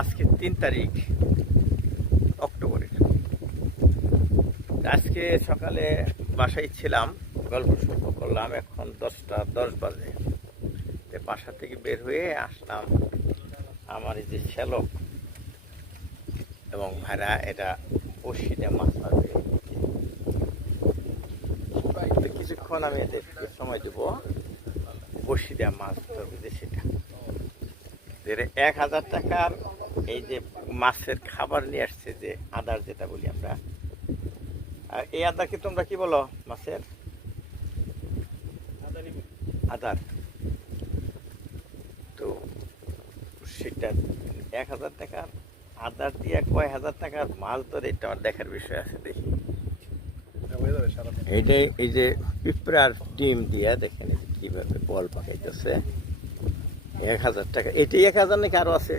আজকে তিন তারিখ অক্টোবরের আজকে সকালে বাসায় ছিলাম, গল্প সল্প করলাম, এখন দশটা দশ বাজে। বাসা থেকে বের হয়ে আসলাম আমার এই যে শ্যালক এবং ভাইরা, এটা বসিতে মাছ মারবে। কিছুক্ষণ আমি এদের সময় দেবো। বসি মাছ ধরবে সেটা এক হাজার টাকার এই যে মাছের খাবার নিয়ে আসছে যে আদার যেটা বলি আমরা আর এই আদারকে তোমরা কি বলো মাছের? আদার। তো সেটা এক হাজার টাকার আদার দিয়ে কয় হাজার টাকার মাছ ধরে এটা আমার দেখার বিষয় আছে দেখি। এইটাই এই যে পিঁপড়ার ডিম দিয়ে দেখেন কীভাবে বল পাকাইতেছে। এক হাজার টাকা। এটাই এক হাজার নাকি আরও আছে?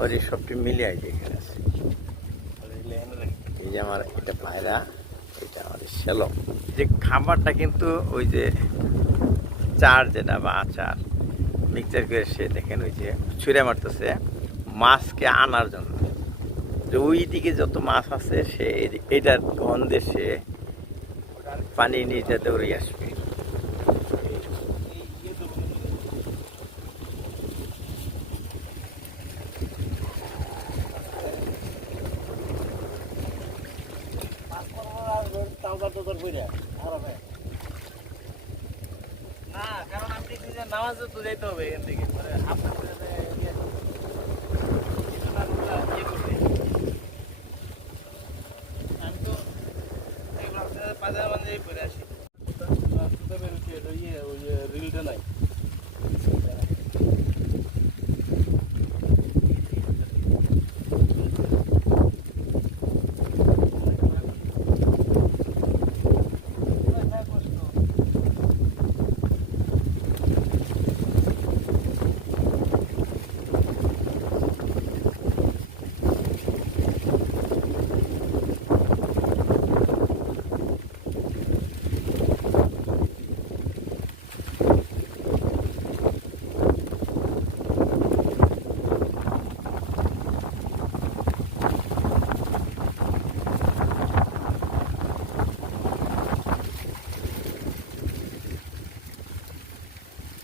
ওই সবটি এই যে এখানে আছে। এই যে আমার এটা পায়রা এটা আমাদের শ্যালক যে খাবারটা কিন্তু ওই যে চার যেটা বা আচার মিক্সচার করে সে দেখেন ওই যে ছুঁড়ে মারতেছে মাছকে আনার জন্য। যে ওই দিকে যত মাছ আছে সে এটার গন্ধে সে পানি নিচে দৌড়ে আসবে। না কারণ আপনি নামাজে তো যাইতে হবে এখান থেকে আপনার করে যে ইয়ে ঘটনাগুলো ইয়ে করতে। আমি তো এই ভাবছি বাজার বাজারে পরে আসি রাস্তাতে বেরোচ্ছি, এটা ইয়ে, ওই যে রিলটা নাই।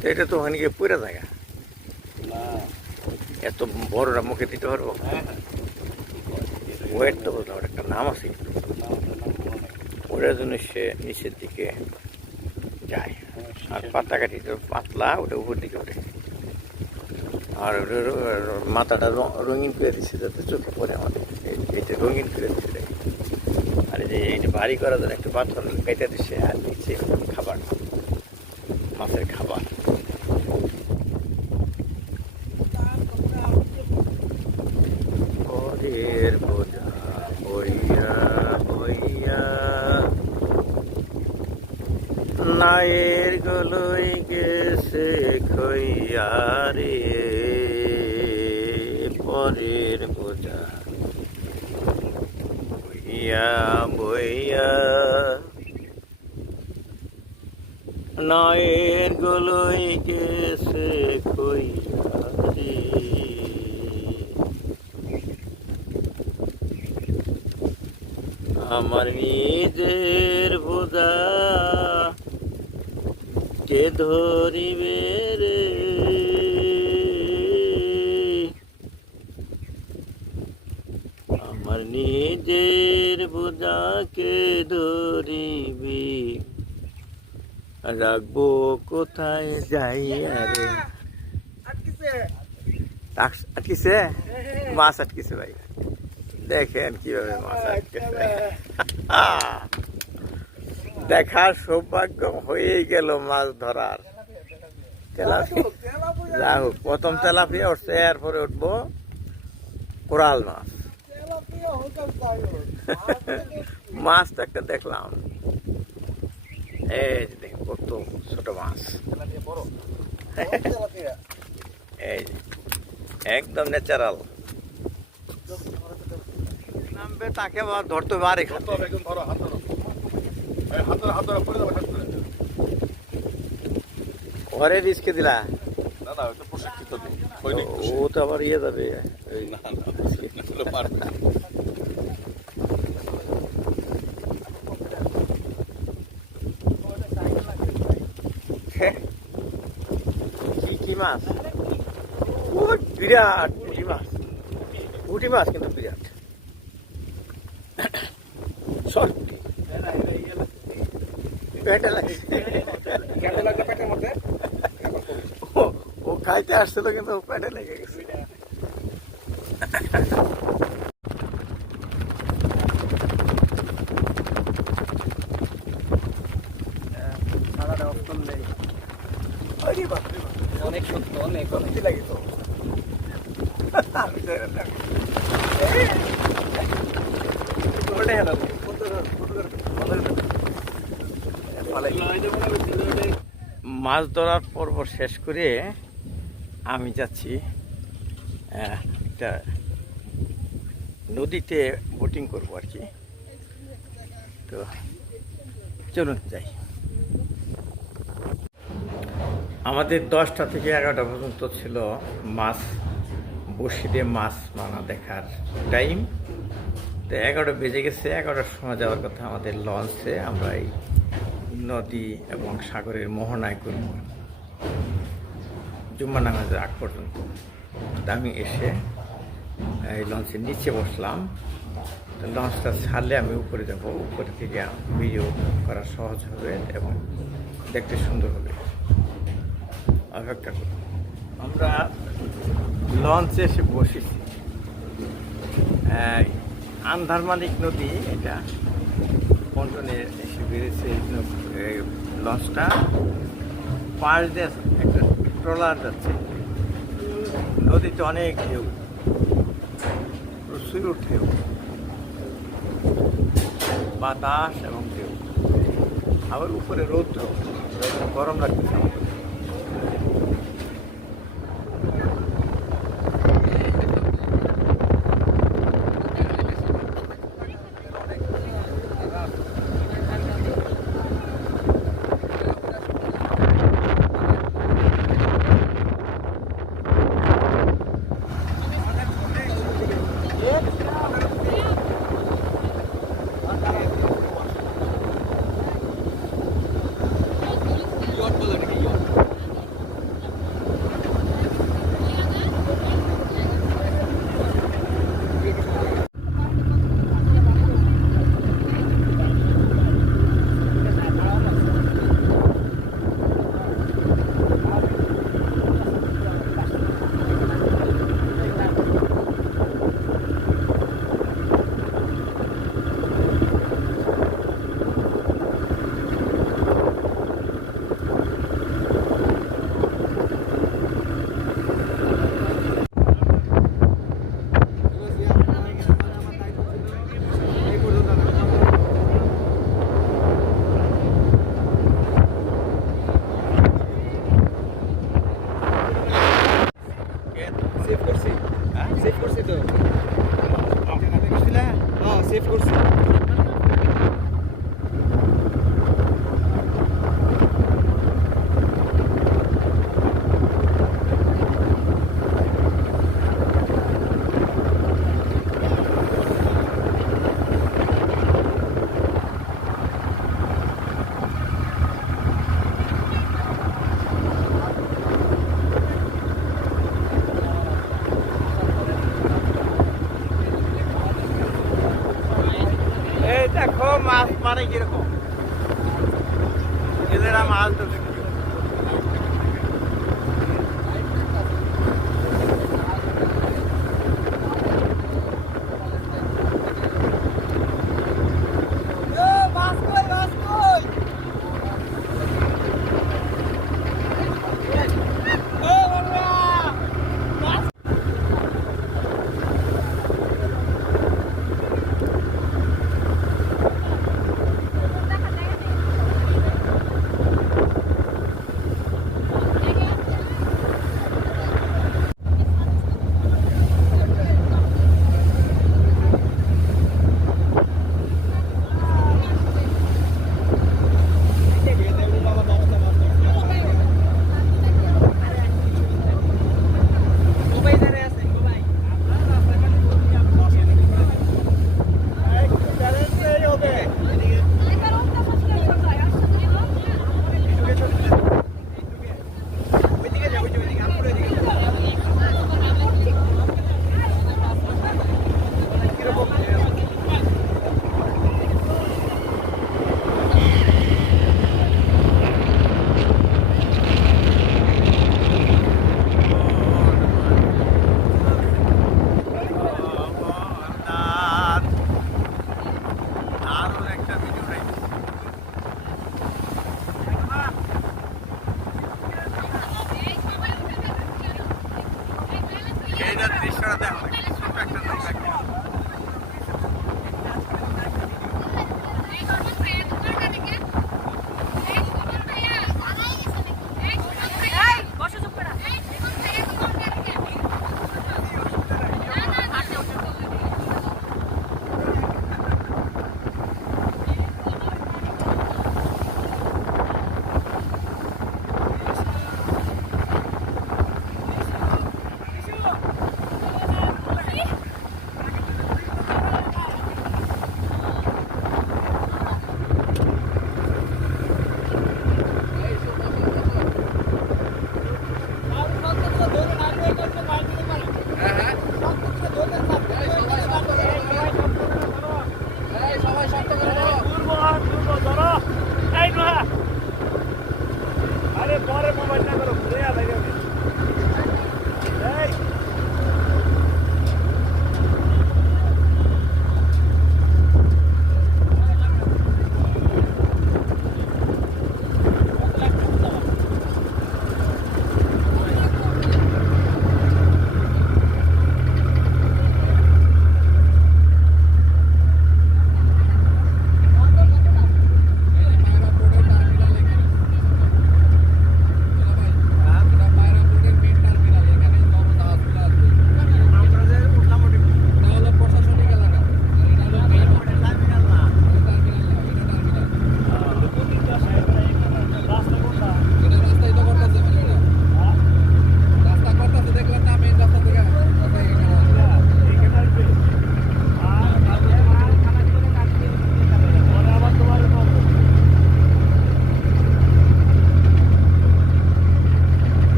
তো এটা তো ওখানে গিয়ে পুরা জায়গা এত বড়রা মুখে দিতে পারব? হ্যাঁ, হ্যাঁ। ওয়েট তো বলতে হবে একটা নাম আছে। ওটার জন্য সে নিচের দিকে যায়। আর পাতাকাঠি তো পাতলা ওটা উপর দিকে ওঠে। আর মাথাটা রঙিন করে দিচ্ছে যাতে চোখে পড়ে আমাদের। এইটা রঙিন করে দিচ্ছে আর এই যে এইটা বাড়ি করার জন্য একটু পাথর কেটে দিচ্ছে আর নিচে খাবার। মাছের খাবার। নায়ের গলই গেছে খইয়া রে পরের বোঝা বইয়া বইয়া নায়ের গলই গেছে খইয়া রে আমার নিজের বোঝা কে ধরিবে রে? আমার নিজের বোঝা কে ধরিবি? রাখব কোথায় যাই আরে। আটকিছে। মাছ আটকিছে ভাই। দেখেন কীভাবে মাছ আটকেছে। দেখার সৌভাগ্য হয়েই গেল মাছ ধরার। যা হোক, প্রথম তেলাপিয়া উঠছে, এরপরে উঠবো কোরাল মাছ। মাছ তো একটা দেখলাম। এই কত ছোট মাছ। এই একদম ন্যাচারাল নামবে তাকে আবার ধরতে হবে। ঘরে রিস্কে দিলা। ও তো আবার ইয়ে যাবে এই না না এগুলো পারবে না। কি কি মাছ ও বিরাট পুঁটি মাছ। পুঁটি মাছ কিন্তু বিরাট। সর। পুঁটি পেটে লাগছে ও- খাইতে আসছিল কিন্তু পেটে লেগে গেছে। অনেক সত্য অনেক অনেক। লাগে তো আমি জানি না। ওটাই হলো। মাছ ধরার পর্ব শেষ করে আমি যাচ্ছি একটা নদীতে বোটিং করব আর কি। তো চলুন যাই। আমাদের দশটা থেকে এগারোটা পর্যন্ত ছিল মাছ বসি দিয়ে মাছ মানা দেখার টাইম তো এগারোটা বেজে গেছে, এগারোটার সময় যাওয়ার কথা আমাদের লঞ্চে আমরা এই নদী এবং সাগরের মোহনায় করব জুম্মা নামাজের আগ পর্যন্ত। আমি এসে এই লঞ্চের নিচে বসলাম। লঞ্চটা ছাড়লে আমি উপরে যাব। উপরে থেকে ভিডিও করা সহজ হবে এবং দেখতে সুন্দর হবে। অপেক্ষা করুন। আমরা লঞ্চে এসে বসেছি। এই, আন্ধার মালিক নদী, এটা পন্টনে এসে বেড়েছে লঞ্চটা পাশ দিয়ে একটা ট্রলার যাচ্ছে। নদীতে অনেক ঢেউ। প্রচুর ঢেউ। বাতাস এবং ঢেউ। আবার উপরে রৌদ্র। গরম লাগতেছে আমাদের সেভ করছি হ্যাঁ? সেভ করছি তো বুঝলে? হ্যাঁ সেভ করছি এই দেখো মাছ মারে কীরকম এদেরা মাছ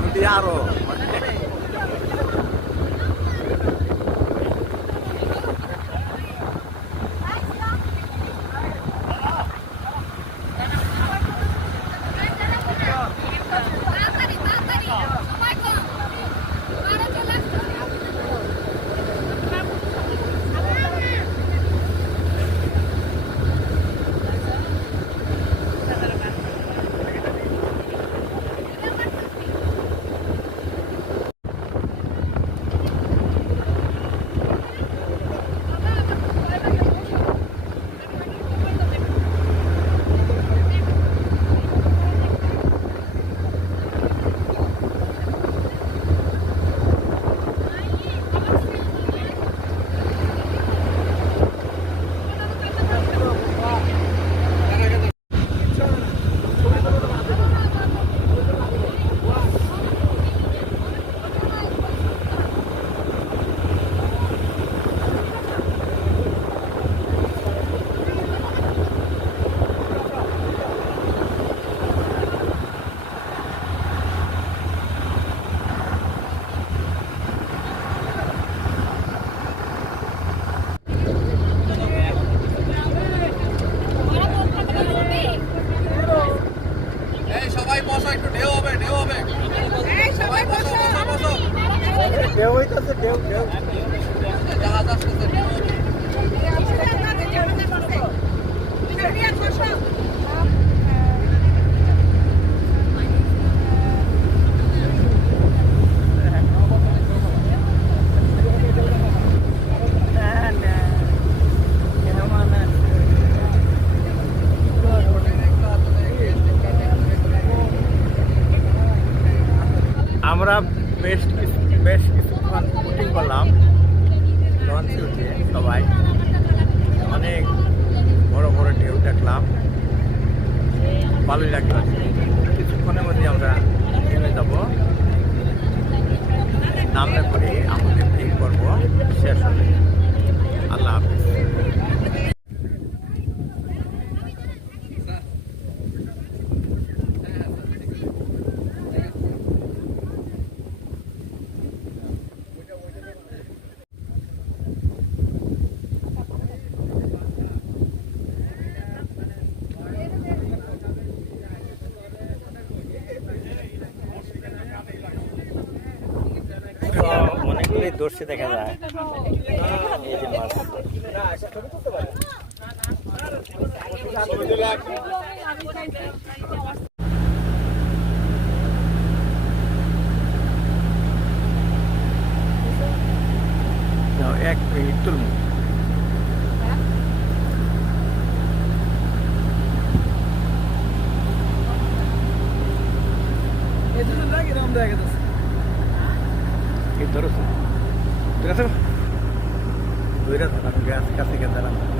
Hindi. ভালোই লাগবে কিছুক্ষণের মধ্যে আমরা নেমে যাব। নামলে করে, আমাদের এই পর্ব শেষ হবে। আল্লাহ হাফিজ। অনেকগুলি দর্শি দেখা যায়। এই যে মাছ। এক মিনিট তুলব এটা তো লাগে দেখা যাচ্ছে। এই ধরো ধরে থাকো ধরে থাকো আমি গাছ কাছে